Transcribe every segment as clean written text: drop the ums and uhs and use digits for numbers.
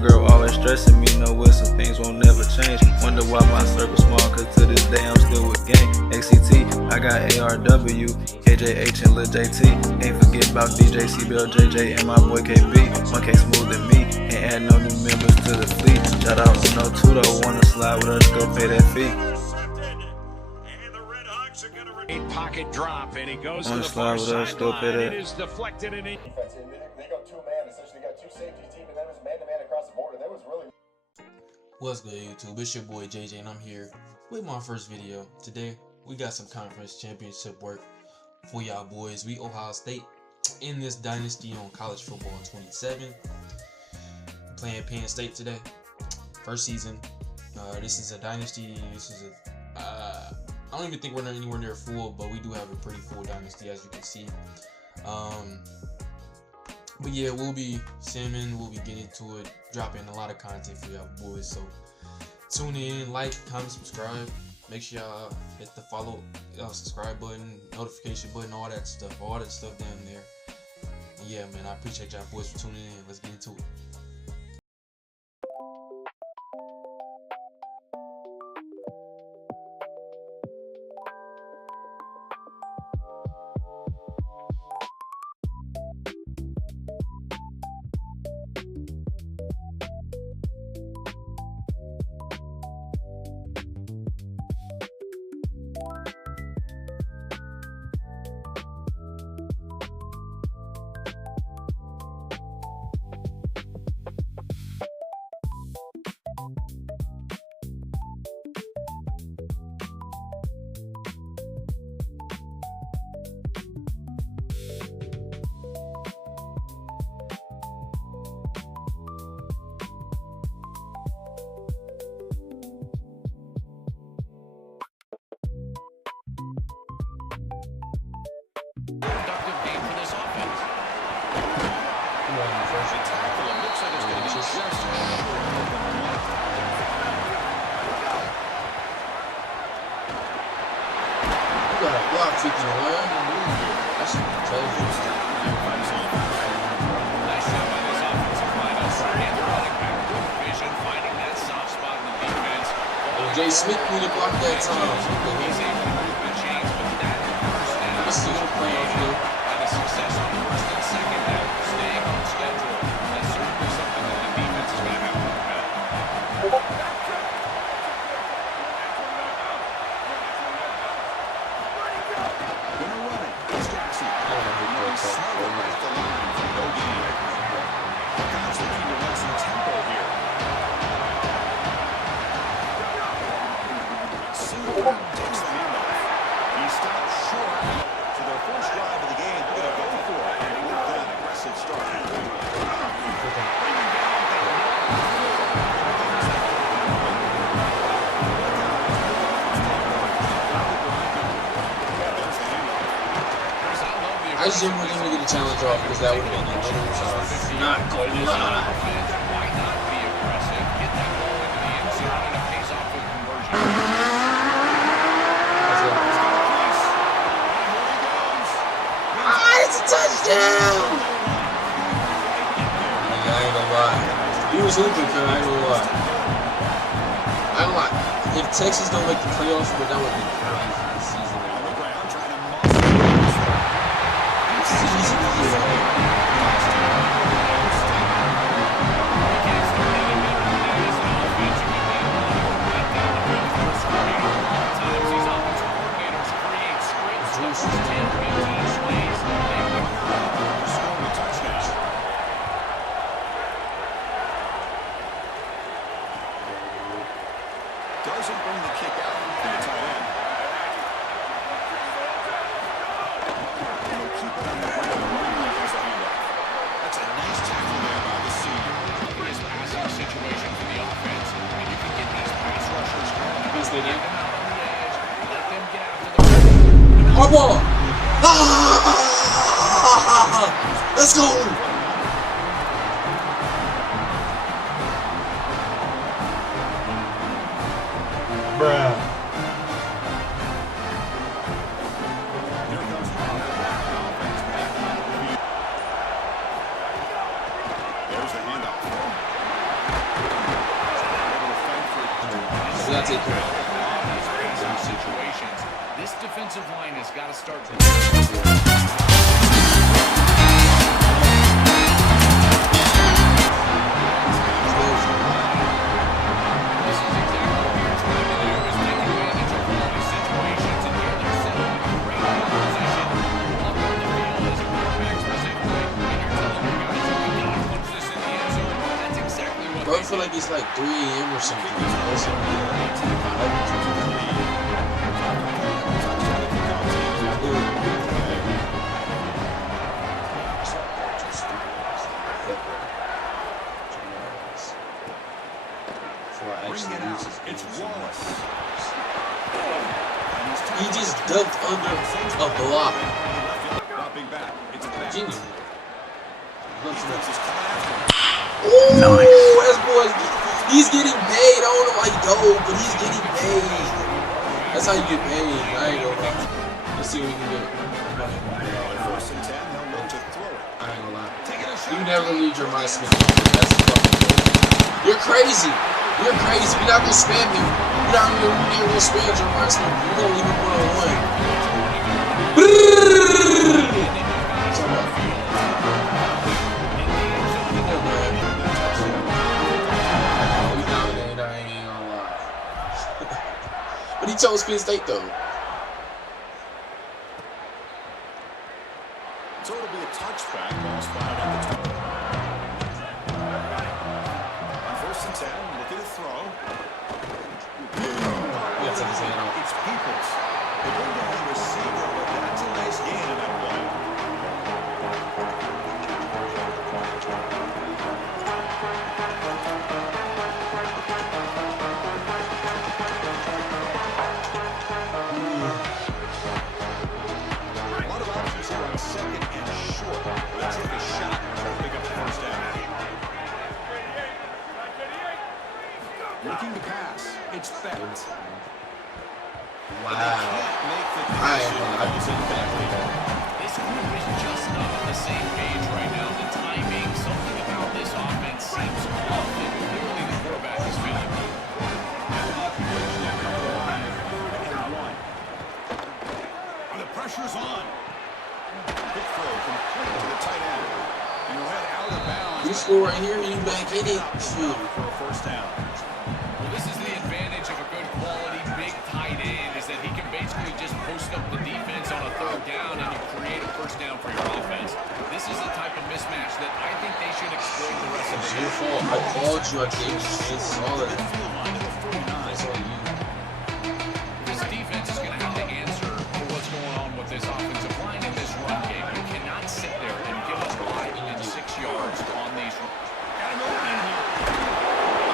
girl always stressing me, know what, some things won't never change. Wonder why my circle small, cause to this day I'm still with gang. XCT, I got ARW, KJH and Lil JT. Ain't forget about DJ CBL JJ and my boy KB. 1K smooth than me, ain't add no new members to the fleet. Shout out Uno Tudo, wanna slide with us, go pay that fee. Pocket drop, and he goes to the far sideline. It is deflected and they go two-man, essentially got two safeties deep, and then it was man-to-man across the border. That was really. What's good, YouTube? It's your boy JJ, and I'm here with my first video. Today, we got some conference championship work for y'all boys. We Ohio State in this dynasty on college football 27. Playing Penn State today. First season. This is a dynasty. This is a I don't even think we're anywhere near full, but we do have a pretty full dynasty, as you can see. But yeah, we'll be simming, we'll be getting to it, dropping a lot of content for y'all boys. So tune in, like, comment, subscribe. Make sure y'all hit the follow, subscribe button, notification button, all that stuff down there. And yeah, man, I appreciate y'all boys for tuning in. Let's get into it. Productive game for this offense. First tackle, it looks like it's going to be successful. You got a block freaking away. That's intelligent. Nice shot by this offensive line. And the running back, good vision, finding that soft spot in the defense. Jay Smith need to block that time. He's able to move the chains, but that first down. Let's see what play off here. And the success on first and second down, staying on schedule. That's certainly something that the defense is going to have to work out. I just didn't want him to get a challenge off because that would have been a little not going to lie. Why not be aggressive? Get that ball into the end zone and it pays off with conversion. It's a touchdown! Yeah, I ain't gonna lie. He was hooping, cuz I ain't gonna lie. I don't lie. If Texas don't make the playoffs, but that would be crazy this season. Doesn't bring the kick out for the tight end. He'll keep it on the ground. That's a nice tackle there by the senior. His passing situation for the offense, and you can get these pass rushers going. Get them out on the edge. Let them get after the ball! Let's go! Bruh. There's the handoff. gotta take care of it. Situations. This defensive line has got to start. Bro, I feel like it's like 3 a.m. or something. He just ducked under a block. Genius. Ooh, that's boys. He's getting paid. I don't know why he dove, but he's getting paid. That's how you get paid. I ain't gonna lie. Let's see what we can do. I ain't gonna lie. You never leave your mind Smith. That's fucking crazy. You're crazy. You're crazy. We're not gonna spam him. We're not gonna spam your mind Smith. We're gonna leave him 1-on-1. But he chose Penn State though. So it'll be a touchback. Ball spotted at the 20. On 1st and 10, look at a throw. It's Peoples. They bring down the receiver, but that's a nice gain in that play. Second and short. Let's take a shot to pick up the first down. Looking to pass. It's Bennett. Wow. This group is just not on the same page right now. The timing, something about this offense seems off, and clearly the quarterback is feeling it. The pressure's on. Quick throw, complete to the tight end. And he went out of bounds. You score right here and you back in it. Shoot. For a first down. Well, this is the advantage of a good quality big tight end, is that he can basically just post up the defense on a 3rd down and you create a first down for your offense. This is the type of mismatch that I think they should exploit the rest of the game. It's your fault. I called you. I gave you space. All of it. That's all you. This defense is going to have to answer for what's going on with this offensive line in this run game. You cannot sit there and give up 5 and 6 yards on these.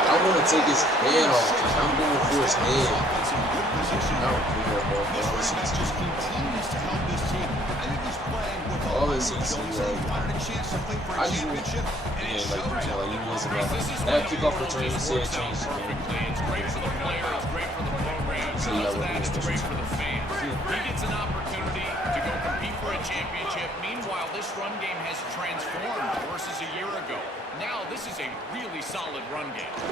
I want to take his head off. I'm going for his head. I don't care, bro. All this is I just want to you listen about that kickoff return. You said it changed. It's great for the player. It's great for the program. It's great for the fans. He gets an opportunity to go compete for a championship. Meanwhile, this run game has transformed versus a year ago. Now, this is a really solid run game. Let's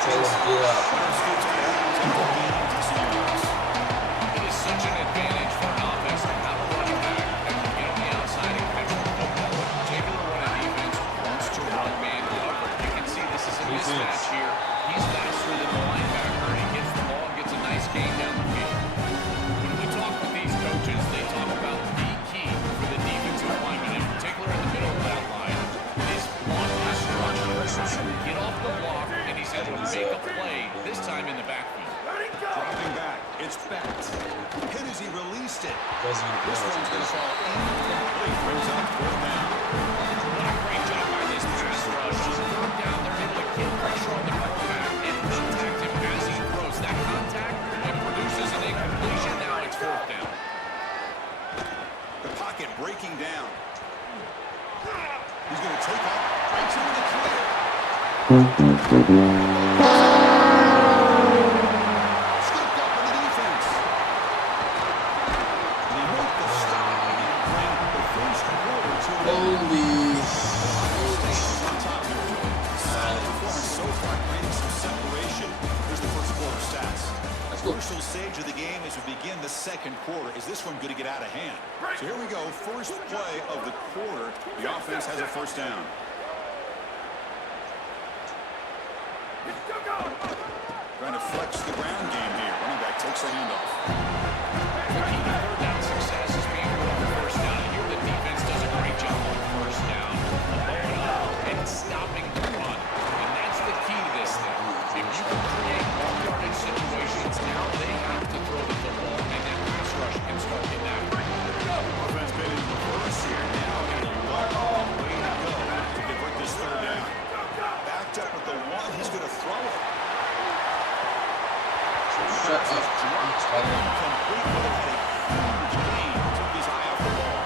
tell him get up. It is such an advantage for an offense to have a running back that can get on the outside and catch the football. Particularly when a defense wants to run man cover. You can see this is a mismatch here. He's faster than the linebacker, and he gets the ball and gets a nice gain down the field. When we talk with these coaches, they talk about the key for the defensive lineman, in particular in the middle of that line, is block destruction. Get off the block, and he's able to make a play, this time in the backfield. Dropping back, it's backed. Hit as he released it. This one's going to fall incomplete. Brings up 4th down. What a great job by this pass rush. 3rd down, they're able to get pressure on the quarterback and contact him as he throws. That contact and produces an incompletion. Now it's 4th down. The pocket breaking down. He's going to take off. Breaks into the clear. Scooped up in the defense. They make the stop and bring the first quarter to Holy on top here. Solid performance so far, creating some separation. of the game as we begin the second quarter. Is this one going to get out of hand? So here we go. First play of the quarter. The offense has a first down. Trying to flex the ground game here. Running back takes the handoff. The key to third down success is being good on the first down. And here the defense does a great job on first down, blowing up and stopping the run. And that's the key to this thing. If you can create long-yardage situations, now they have to throw the football, and that pass rush can start getting after it. Offense been in reverse here. Now got a long way to go to convert this third down. Backed up with the one. He's going to throw it. Shut up. Complete with a huge gain. Took his eye off the ball.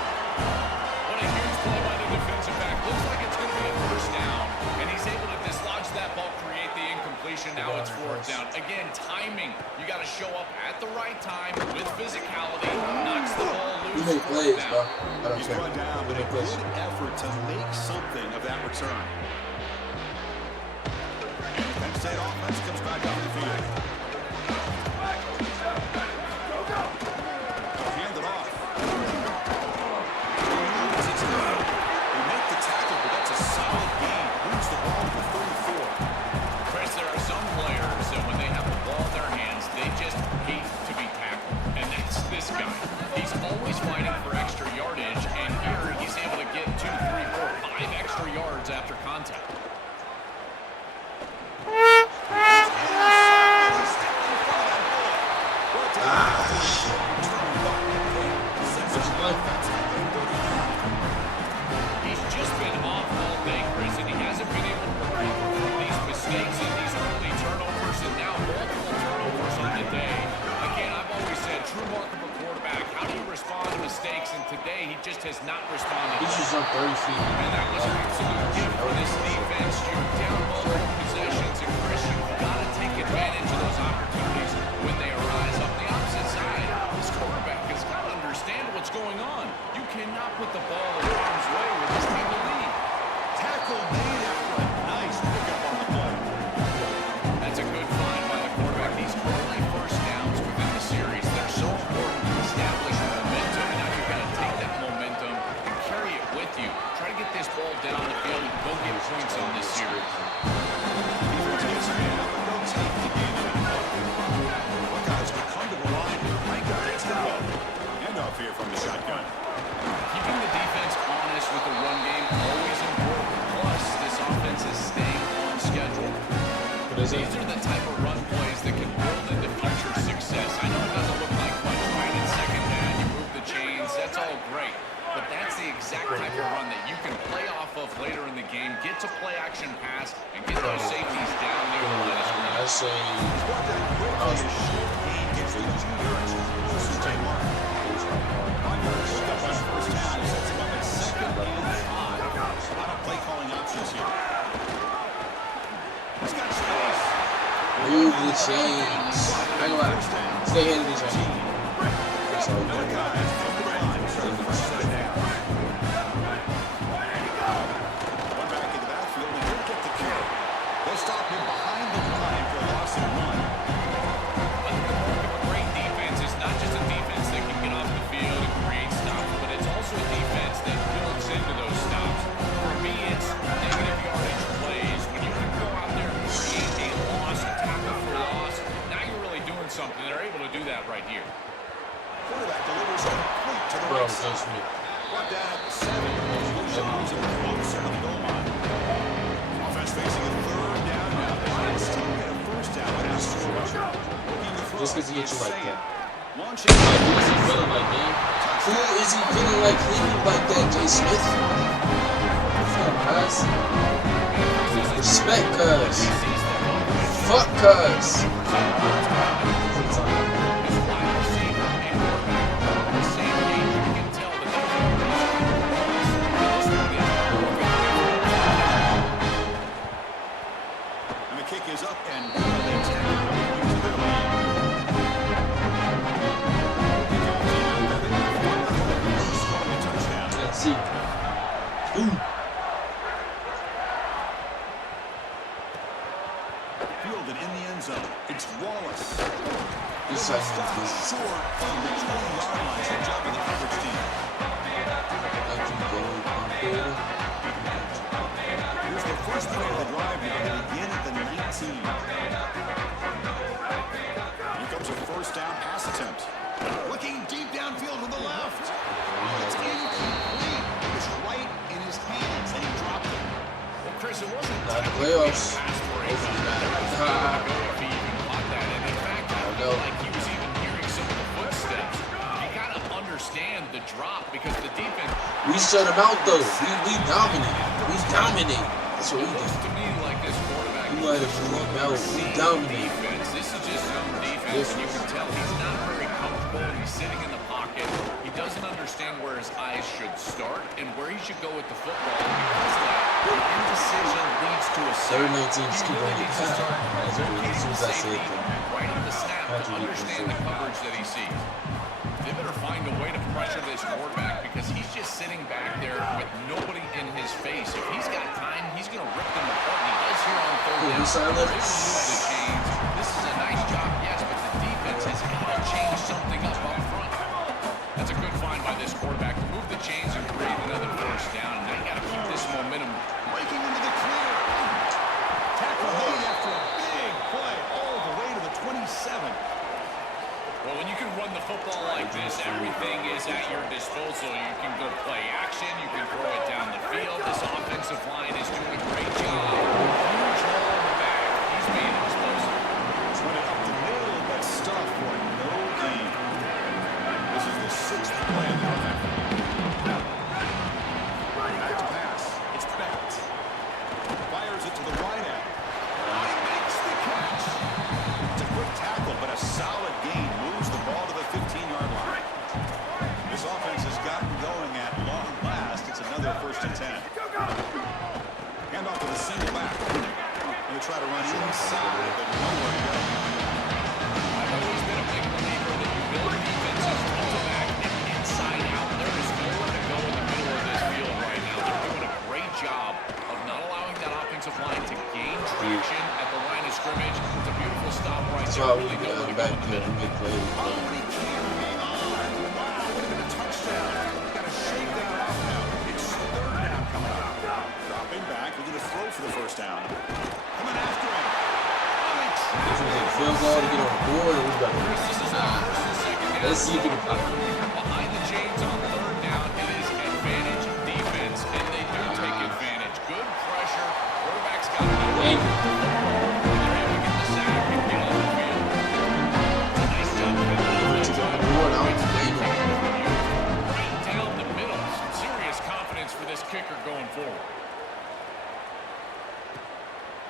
What a huge play by the defensive back. Looks like it's going to be a first down, and he's able to dislodge that ball, create the incompletion. Now it's fourth down. Again, timing. You got to show up at the right time with physicality. Knocks the ball loose. You make plays, bro. He's brought down, but a good effort to make something of that return. Penn State offense comes back on the field. Hand it off. They make the tackle, but that's a solid gain. Moves the ball to the 34. Chris, there are some players that when they have the ball in their hands, they just hate to be tackled. And that's this guy. He's always fighting for extra yardage, and here he's able to get 2, 3, 4, 5 extra yards after contact. He's just been off all day, Chris, and he hasn't been able to recover from these mistakes and these early turnovers, and now multiple turnovers on the day. Again, I've always said, true mark of a quarterback, how do you respond to mistakes? And today, he just has not responded. He's just on 30 feet. And that was an absolute gift for this defense. You're down multiple possessions, and Chris, you've got to take advantage of those opportunities when they arise. On the opposite side, this quarterback has got to understand what's going on. You cannot put the ball in harm's way with this team to lead. Tackle made after a nice pickup on the play. That's a good find by the quarterback. These early first downs within the series, they're so important to establish momentum. And now you've got to take that momentum and carry it with you. Try to get this ball down the field and go get points on this series. Defense gets a man up and they'll take the game in. Buckeyes will come to the line. Rank takes the ball. Handoff here from the shotgun. Keeping the defense honest with the run game, always important. Plus, this offense is staying on schedule. These are the type of run plays that can build into future success. I know it doesn't look like much, right? In second down, you move the chains. That's all great. But that's the exact type of run that you can play off of later in the game. Get to play action pass and get those safeties down near the line of scrimmage. I say, Brought down quickly. A short gain gets the 2 yards. Closer to mark. Pickup on first down. Sets him up at second and 5. A lot of play calling options here. He's got space. move the chains. Hang on. Stay ahead of the chain. That's all you do. Stop him behind the line for a loss of 1. I think the mark of a great defense is not just a defense that can get off the field and create stops, but it's also a defense that builds into those stops. For me, it's negative yardage plays. When you can go out there and create a loss, a tackle for loss, now you're really doing something. They're able to do that right here. Quarterback delivers complete to the right side. Brought down at the 7. Moves it closer to the goal line. Offense facing a third down now. They might still get a first down without scoring. Just because he hit you like that. Launching. Who is he feeling like, man? Who is he feeling like hitting like that, Jay Smith? Cuz. Respect, cuz. Fuck, cuz. And the kick is up and they take it to their lead. Touchdown. Let's see. Ooh. Fielded in the end zone. It's Wallace. This is how you Stop do this. short of the 20-yard line. Good job of the coverage team. Here's the first play of the drive now to begin at the 19. Here comes a first down pass attempt. Looking deep downfield to the left. It's incomplete. It was right in his hands, and he dropped it. Well, Chris, it wasn't Not the playoffs. pass break. If he even caught that. And in fact, I feel like he was even hearing some of the footsteps. You got to understand the drop because the defense. We shut him out though. We dominate. We dominate. That's what we do. To me, like this quarterback, We let him move out. We dominate. defense. This is just some defense, and you can tell he's not very comfortable. He's sitting in the pocket. He doesn't understand where his eyes should start and where he should go with the football. Because that indecision leads to a sack. Third and 19, just keep running. As soon as I said that. right on the snap to understand the coverage that he sees. They better find a way to pressure this quarterback because he's just sitting back there with nobody in his face. If he's got time, he's going to rip them apart. And he does here on third down. They remove the chains. This is a nice job, yes, but the defense has got to change something up front. That's a good find by this quarterback. Remove the chains and create another first down. Now you got to keep this momentum. Breaking into the clear. Tackle made after a big play all the way to the 27. Well, when you can run the football like this, everything is at your disposal. You can go play action. You can throw it down the field. This offensive line is doing a great job. Huge hole in the back. He's being explosive. Run it up the middle, but stuff for no gain. This is the 6th play of the offense. Back to pass. It's Beckett. Fires it to the right end. He makes the catch. It's a quick tackle, but a solid gain moves the ball to the 15-yard line. This offense has gotten going at long last. It's another 1st and 10. Hand off to the single back. They try to run inside, but nowhere to go. I've always been a big believer that you build defenses from the back and inside out. There is nowhere to go in the middle of this field right now. They're doing a great job of not allowing that offensive line to gain traction at the line of scrimmage. It's a beautiful stop right That's there. why we Really got nowhere to go back in the there middle. and make plays. Oh, and he can't hang on. Wow, would have been a touchdown. Got to shake that off now. It's 3rd down coming up. Dropping back, looking to throw for the first down. Coming after him. If we get a field goal to get on the board, we got let's see if we can pop it. Behind the chains on 3rd down, it is advantage defense, and they do take advantage. Good pressure. Quarterback's got to be Thank you. they're able to get the sack and get off the field. It's a nice job. Right down the middle. Some serious confidence for this kicker going forward.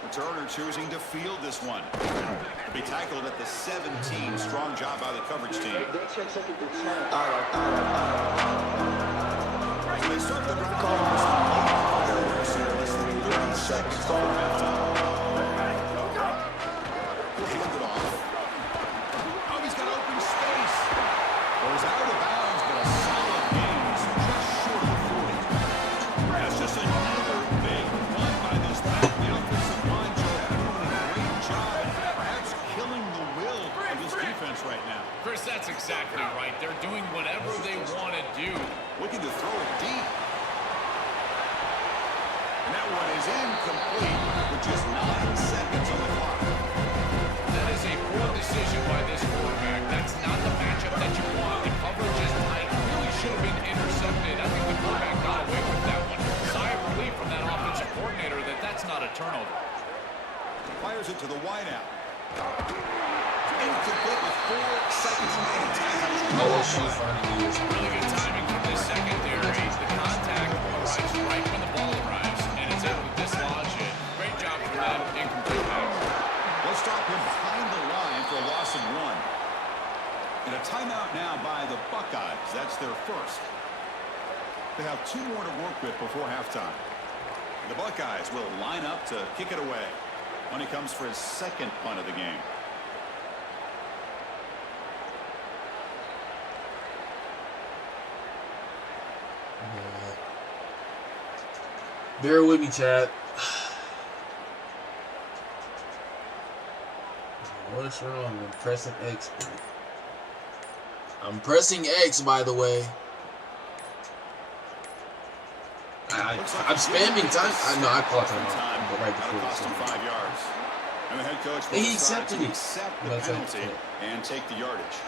Returner choosing to field this one. To be tackled at the 17. Strong job by the coverage team. So they start the drive. Less than 30 seconds before halftime. Hand it off. Oh, he's got open space. Goes out of bounds, but a solid gain. Just short of 40. That's just another big run by this back. The offensive line doing a great job, perhaps killing the will of this defense right now. Chris, that's exactly right. They're doing whatever they want to do. Looking to throw it deep. And that one is incomplete with just 9 seconds on the clock. That is a poor decision by this quarterback. That's not the matchup that you want. The coverage is tight. Really should have been intercepted. I think the quarterback got away with that one. Sigh of relief from that offensive coordinator that that's not a turnover. Fires it to the wideout. Incomplete with 4 seconds remaining. Oh, shoot, finally is. Really good timing from this secondary. The contact arrives right when the ball arrives, and it's able to dislodge it. Great job for them. Incomplete pass. They'll stop him behind the line for a loss of 1. And a timeout now by the Buckeyes. That's their first. They have 2 more to work with before halftime. The Buckeyes will line up to kick it away when he comes for his 2nd punt of the game. Bear with me, Chad. What's wrong with pressing X? I'm pressing X, by the way. I'm spamming time. I know I caught time out, but right before cost him 5 yards. And the head coach will he decide accepted to it. accept the penalty and take the yardage.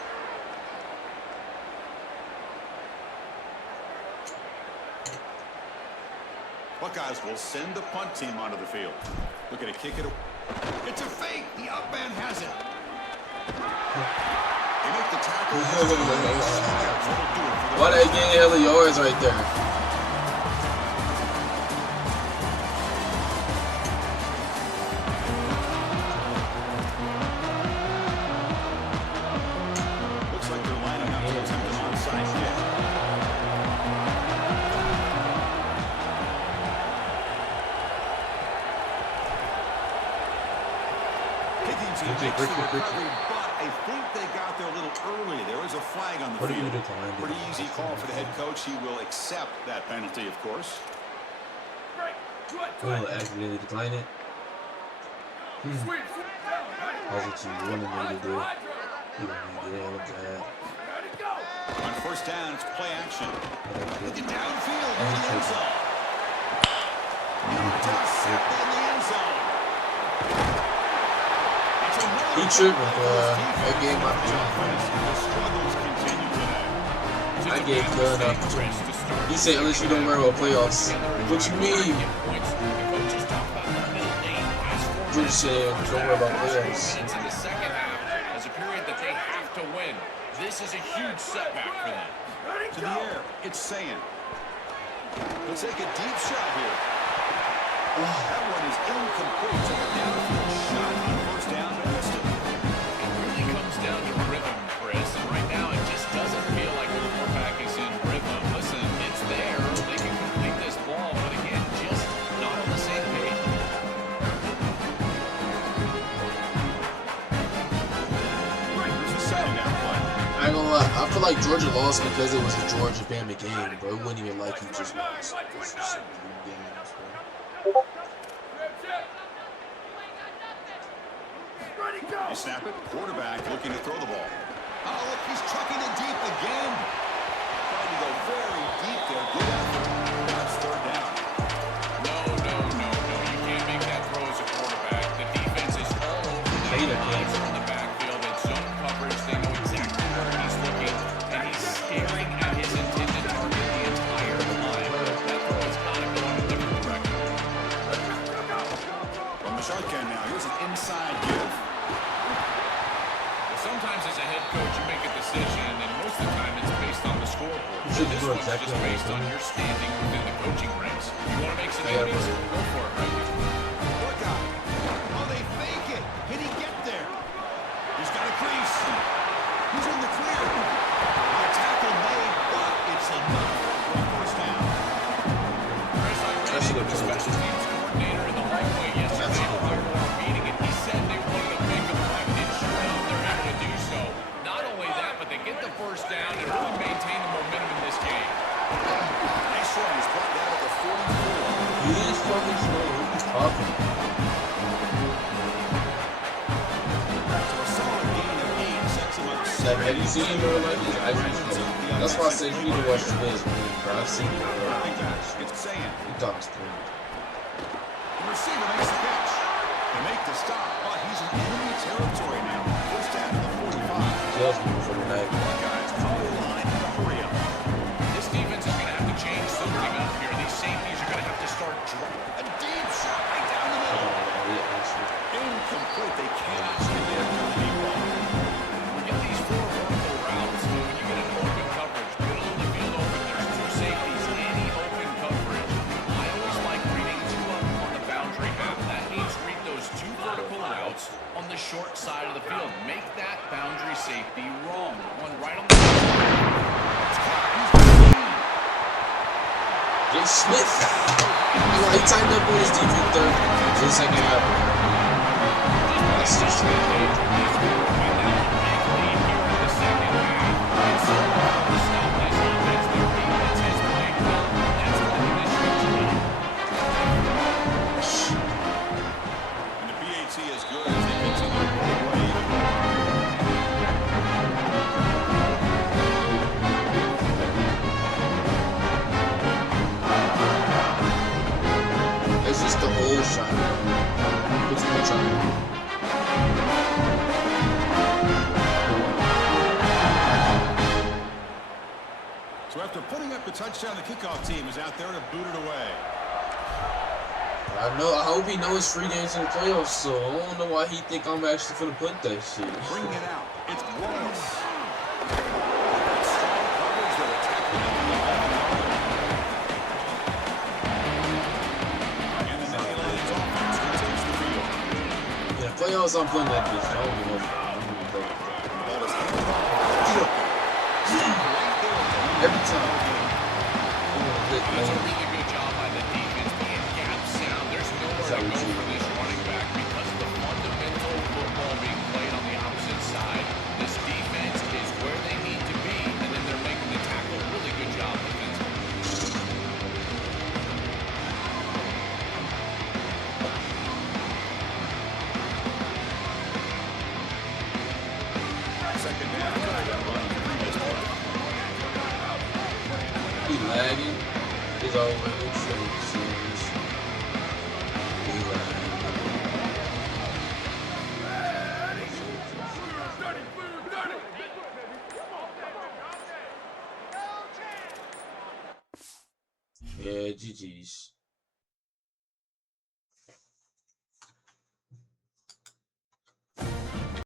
Buckeyes will send the punt team onto the field. Looking to kick it. It's a fake. The up man has it. They make the tackle. Why they getting hella yards right there? Looks like they're lining up to attempt an onside kick. Kicking team makes the recovery, but I think they got there a little early. There was a flag on the field. Pretty easy call for the head coach. He will accept that penalty, of course. Will accidentally decline it. That's what you wanted me to do. You want me to get all of that. On first down, it's play action. Looking downfield in the end zone. Intercepted in the end zone. He tripping, that gave my I gave Gunn an opportunity. He said, unless you don't worry about playoffs. What you mean? George said, don't worry about playoffs. Into the second half as a period that they have to win. This is a huge setback for them. To the air, it's saying. He'll take a deep shot here. That one is incomplete. Took a downfield shot on first down, but missed it. It really comes down to rhythm, Chris. And right now, it just doesn't feel like the quarterback is in rhythm. Listen, it's there. They can complete this ball, but again, just not on the same page. Here's a second down play. I ain't gonna lie, I feel like Georgia lost because it was a Georgia-Bama game, bro. It wasn't even like he just lost. It's just a good game, bro. They snap it. Quarterback looking to throw the ball. Oh, look, he's chucking it deep again. Trying to go very deep there. Good effort. That's third down. No. You can't make that throw as a quarterback. The defense is all over the lines from the backfield. It's zone coverage. They know exactly where he's looking, and he's staring at his intended target the entire time. That throw is got to go in a different direction. From the shotgun now, here's an inside give. Sometimes as a head coach, you make a decision, and most of the time it's based on the scoreboard. should This do one's exactly just what based he's on doing. your standing within the coaching ranks. You want to make some enemies? Go for it, right? Buckeye. Oh, they fake it. Can he get there? He's got a crease. He's in the clear. A tackle made, but it's enough for a first down. Chris, I ran into the special teams coordinator in the hallway yesterday prior to our meeting, and he said they wanted to make a play, and sure enough, they're able to do so. Not only that, but they get the first down and really maintain the momentum in this game. Nice run. He's brought down at the 44. He is fucking slow. He's popping. So a solid gain of 8 sets him up. Like, have you seen him in real life? He's actually slow. That's why I said you need to watch the Bills movie, bro. I've seen him in real life. It's saying. He talks to him. The receiver makes the catch. They make the stop, but he's in enemy territory now. First down to the 45. Kills me for the night. Buckeyes probably line in a hurry up. This defense is going to have to change something up here. These safeties are going to have to start A deep shot right down the middle. Incomplete. They cannot get there to the deep ball. Get these four vertical routes. When you get an open coverage, middle of the field open, there's two safeties, any open coverage. I always like reading two up on the boundary map. That means read those two vertical routes on the short side of the field. Make that boundary safety wrong. One right on the Jay Smith. He tightened up on his defense third in the second half. That's just And the PAT is good as they continue to play away. trying. So after putting up the touchdown, the kickoff team is out there to boot it away. I hope he knows free games in the playoffs, so I don't know why he think I'm actually gonna put that shit. Bringing it out. It's Wallace. Yeah, playoffs, I'm putting that bitch. I don't give a fuck. Every time. That's a really good job by the defense being gap sound. There's nowhere to go for this running back because of the fundamental football being played on the opposite side. This defense is where they need to be, and then they're making the tackle. Really good job defensively. Second down. He lagging. He's always serious. He lagging. Yeah, GG's.